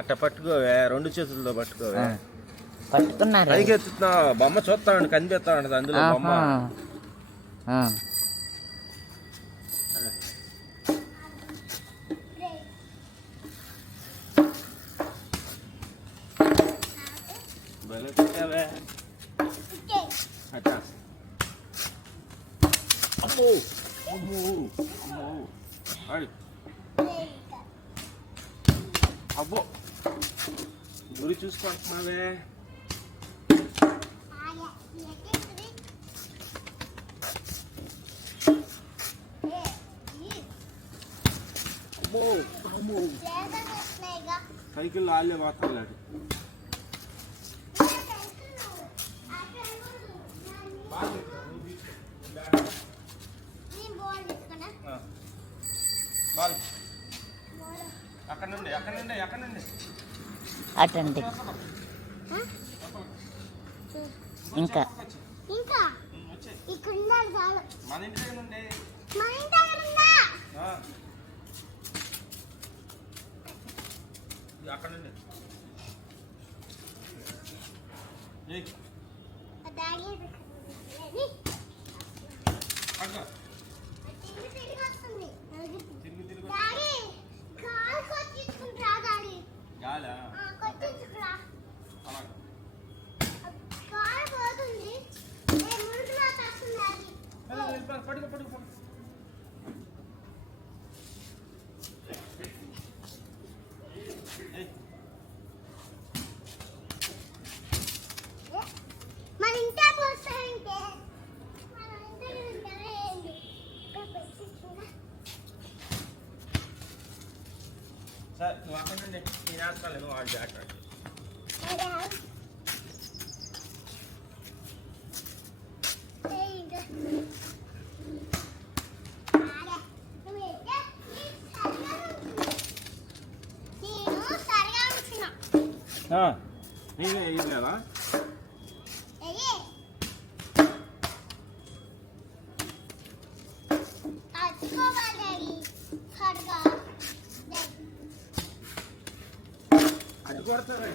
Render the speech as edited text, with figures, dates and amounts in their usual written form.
అట్ట పట్టుకోవే, రెండు చేతులతో పట్టుకోవే. పట్టుకున్నారు. పైకి ఎత్తుతున్నా, బొమ్మ చూస్తామండి, కనిపిస్తా ఉండదు అందులో బొమ్మ. అట్టా అమ్మో అమ్మో అమ్మో అబ్బో గురి చూసుకుంటున్నావే. అమ్మో అమ్మో సైకిల్ వాళ్ళే మాట్లాడలేదు. అటండి ఇంకా సార్ నువ్వు అక్కడ నుండి నేను వేస్తాను, వాడు జాగ్రత్త. నీళ్ళే వేయలేదా? అది కొడతారా?